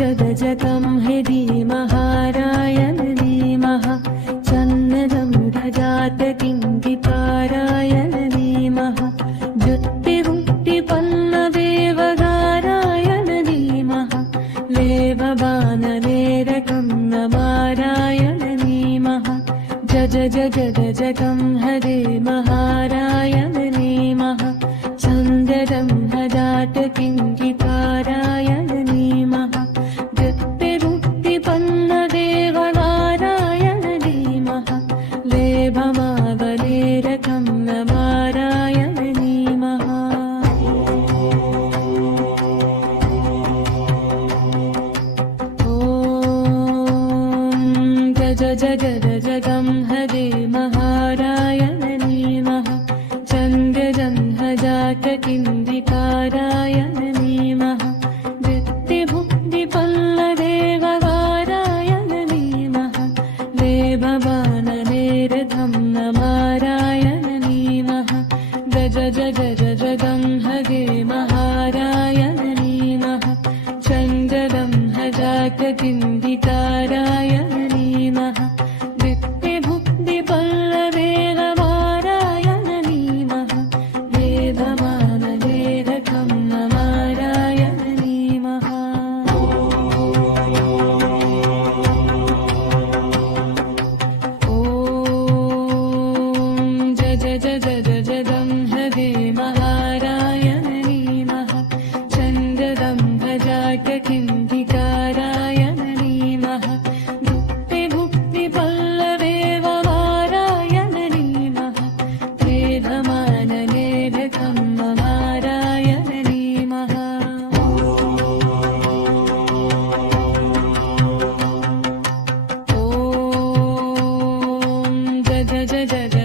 जगजगं हरि महारायण धीमः चन्नदं भजातकिङ्कितारायण धीमः जुत्तिमुक्तिपल्लवेवगारायण धीमः लेवबानलेरकं नमारायण धीमः जगजगं हरे महारायण धीमः चन्दनं भजातकिङ्कितारायण धीमः पन्नदेवनारायण धीमः लेभमावलेरकं नमारायण धीमः ॐ जगजगं हरे महारायण धीमः चन्द्रजं भजातकिङ्कितारायण धीमः वृत्तिभुक्तिपल्लदेवगारायण धीमः लेभवानलेरथं नमारायण धीमः गजजगं हरे महारायण धीमः चन्द्रं भजातकिङ्कितारायण धीमः वृत्तिभुक्तिपल्लदेवगारायण धीमः लेभवानलेरथं नमारायण धीमः जगं हरे महारायण धीमः चन्द्रं भजातकिङ्कितारायण धीमः भुक्तिपल्लवेवगारायण धीमः लेभमानलेरकं नमारायण धीमः जगं हरे महारायण धीमः चन्द्रं भजातकिङ्कितारायण धीमः भुक्तिपल्लवेवगारायण धीमः लेभमानलेरकं नमारायण धीमः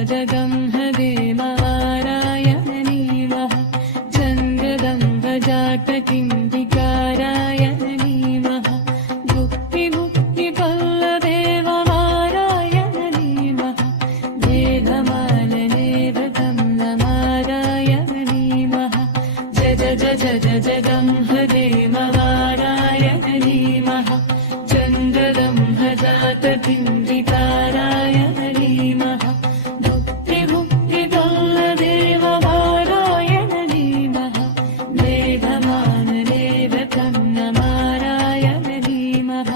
जगं हरे महारायण धीमः चन्द्रं भजातकिङ्कितारायण धीमः भुक्तिपल्लवेवगारायण धीमः लेभमानलेरकं नमारायण धीमः जगं हरे महारायण धीमः चन्द्रं भजातकिङ्कितारायण धीमः भुक्तिपल्लवेवगारायण धीमः लेभवानलेरकं नमारायण धीमः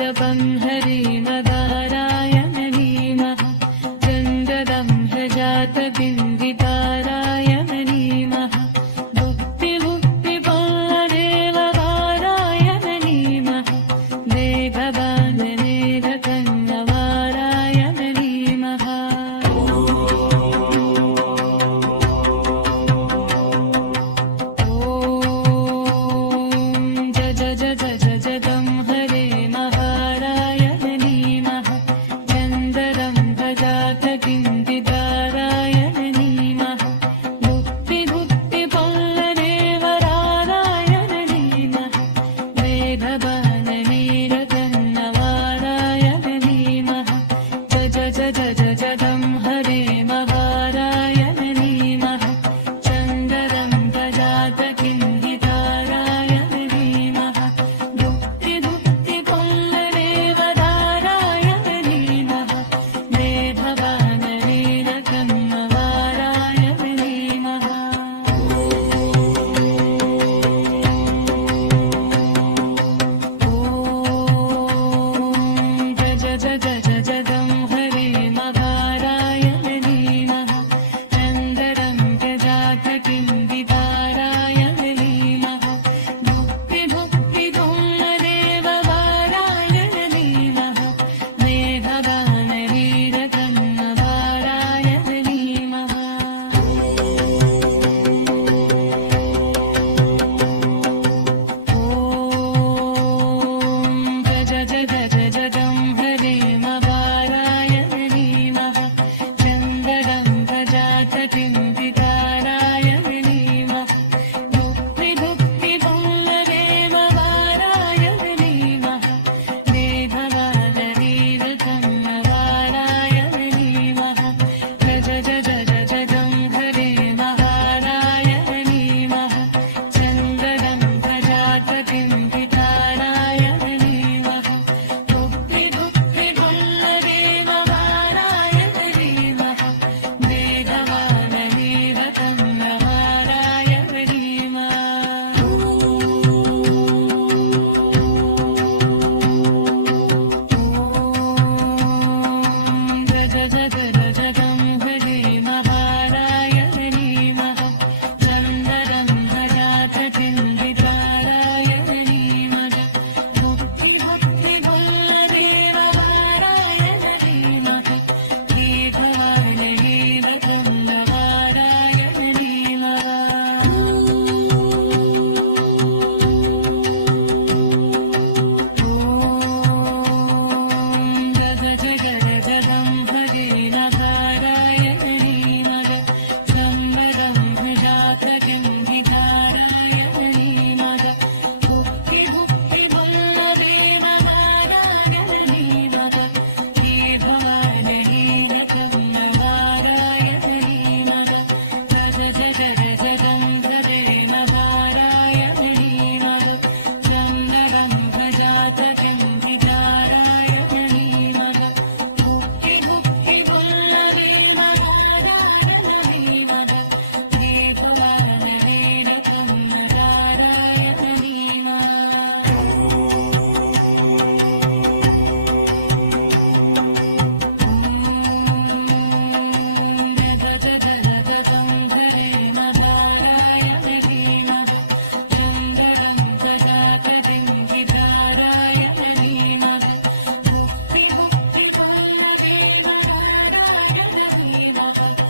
जगं हरे महारायण धीमः चन्द्रं भजातकिङ्कितारायण धीमः भुक्तिपल्लवेवगारायण धीमः लेभवानलेरकं नमारायण धीमः जगं हरे महारायण धीमः चन्द्रं भजातकिङ्कितारायण धीमः भुक्तिपल्लवेवगारायण धीमः लेभवानलेरकं नमारायण धीमः जगं हरे महारायण धीमः चन्द्रं भजातकिङ्कितारायण धीमः भुक्तिपल्लवेवगारायण धीमः लेभवानलेरकं नमारायण धीमः जगं हरे महारायण धीमः चन्द्रं भजातकिङ्कितारायण नमः